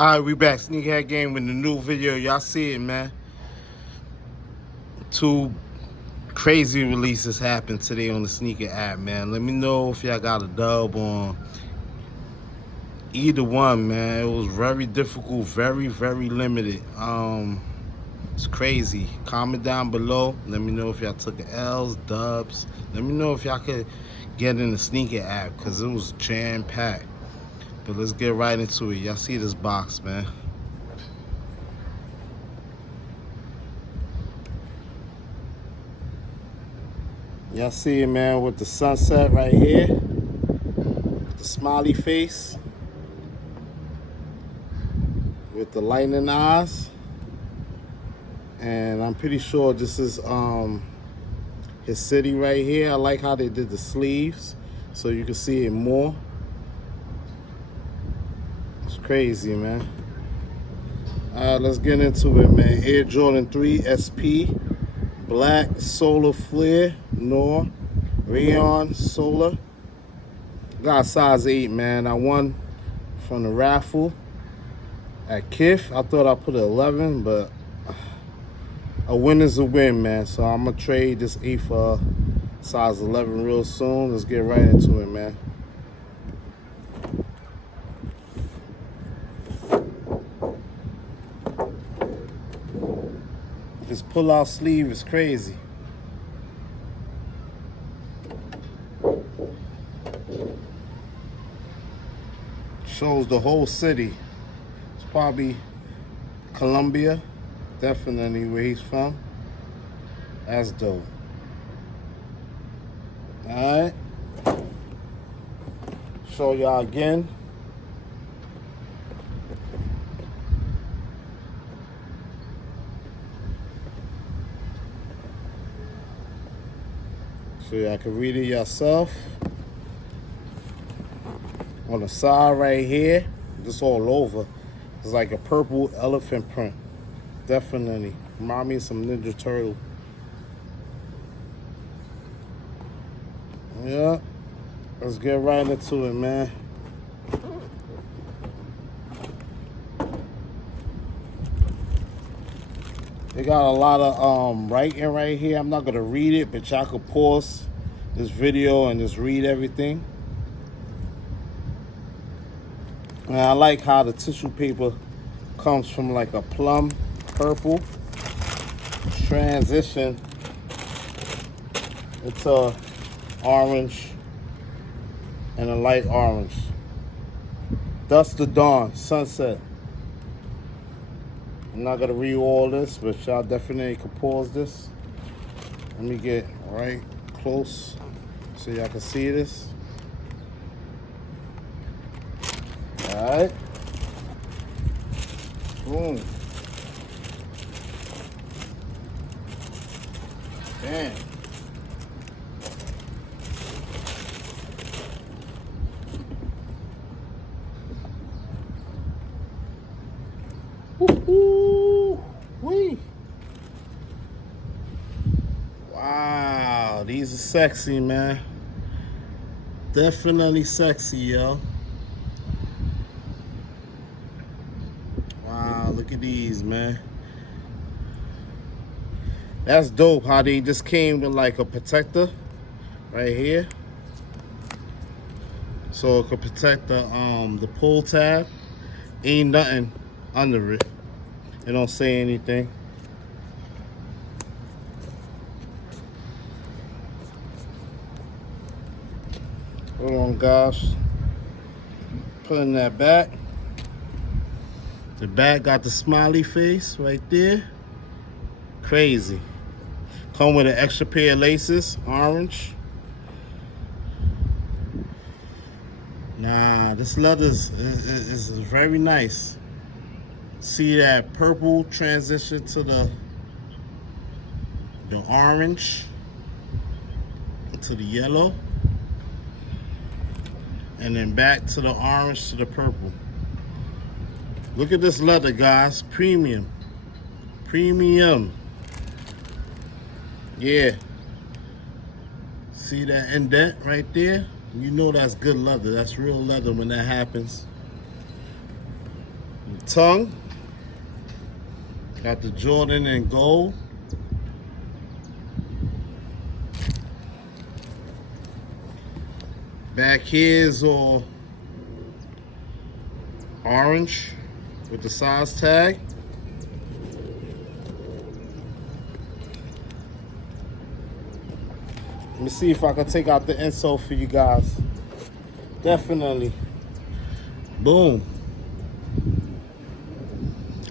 Alright, we back. Sneakerhead Game with the new video. Y'all see it, man. Two crazy releases happened today on the sneaker app, man. Let me know if y'all got a dub on either one, man. It was very difficult, very limited. It's crazy. Comment down below. Let me know if y'all took L's, dubs. Let me know if y'all could get in the sneaker app, because it was jam-packed. But let's get right into it. Y'all see this box, man. Y'all see it, man, with the sunset right here. The smiley face. With the lightning eyes. And I'm pretty sure this is his city right here. I like how they did the sleeves so you can see it more. It's crazy, man. Let's get into it, man. Air Jordan 3 SP, black, solar flare, Nor, rayon, solar. Got size 8, man. I won from the raffle at Kith. I thought I put an 11, but a win is a win, man. So I'm gonna trade this 8 for size 11 real soon. Let's get right into it, man. This pull-out sleeve is crazy. Shows the whole city. It's probably Colombia, definitely where he's from. That's dope. All right. Show y'all again. So y'all can read it yourself. On the side right here, just all over. It's like a purple elephant print. Definitely. Remind me of some Ninja Turtle. Yeah. Let's get right into it, man. They got a lot of writing right here. I'm not gonna read it, but y'all could pause this video and just read everything. And I like how the tissue paper comes from like a plum purple transition into orange and a light orange. Dusk to dawn, sunset. I'm not gonna read all this, but y'all definitely can pause this. Let me get right close so y'all can see this. All right. Boom. Damn. Woo-hoo-wee. Wow, these are sexy, man. Definitely sexy, yo. Wow, look at these, man. That's dope how they just came with like a protector right here. So it could protect the pull tab. Ain't nothing under it. It don't say anything. Hold on, guys. Putting that back. The back got the smiley face right there. Crazy. Come with an extra pair of laces, orange. Nah, this leather is very nice. See that purple transition to the orange, to the yellow, and then back to the orange to the purple. Look at this leather, guys. Premium. Premium. Yeah. See that indent right there? You know that's good leather. That's real leather when that happens. tongue. Got the Jordan in gold. Back here is all orange with the size tag. Let me see if I can take out the insole for you guys. Definitely. Boom.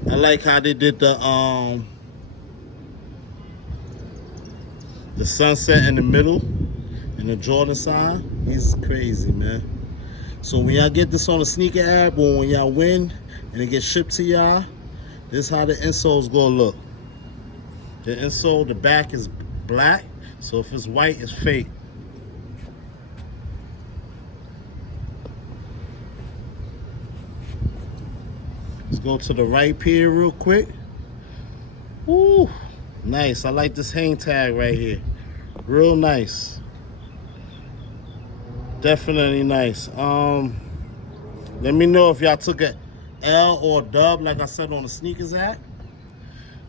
I like how they did the sunset in the middle and the Jordan sign. He's crazy, man. So when y'all get this on the sneaker app or when y'all win and it gets shipped to y'all, this is how the insole's gonna look. The insole, the back is black, so if it's white, it's fake. Let's go to the right pier real quick. Woo, nice. I like this hang tag right here. Real nice. Definitely nice. Let me know if y'all took a L or a dub, like I said on the sneakers app.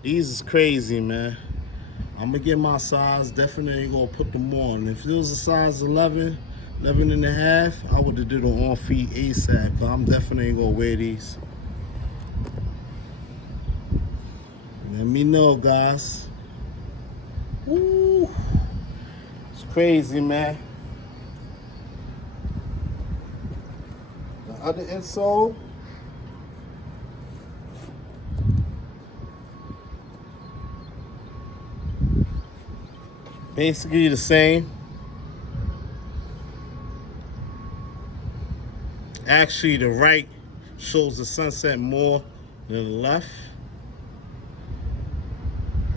These is crazy, man. I'm gonna get my size. Definitely gonna put them on. If it was a size 11, 11 and a half, I would have did an on feet ASAP. But I'm definitely gonna wear these. Let me know, guys. Woo. It's crazy, man. The other insole. Basically the same. Actually, the right shows the sunset more than the left.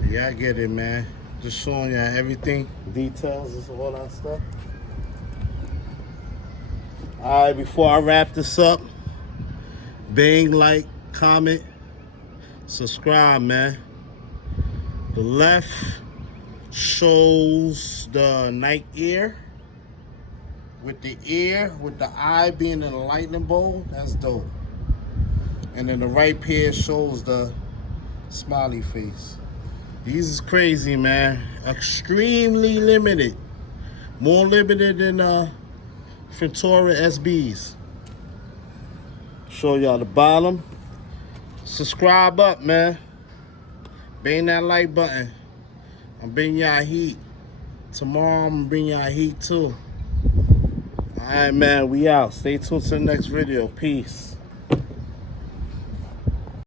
Yeah, I get it, man. Just showing y'all everything, details, and all that stuff. All right, before I wrap this up, bang, like, comment, subscribe, man. The left shows the Nike Air with the ear, with the eye being in a lightning bolt. That's dope. And then the right pair shows the smiley face. These is crazy, man. Extremely limited. More limited than Fentora SBs. Show y'all the bottom. Subscribe up, man. Bang that like button. I'm bringing y'all heat. Tomorrow I'm gonna bring y'all heat too. Alright, man, we out. Stay tuned to the next video. Peace.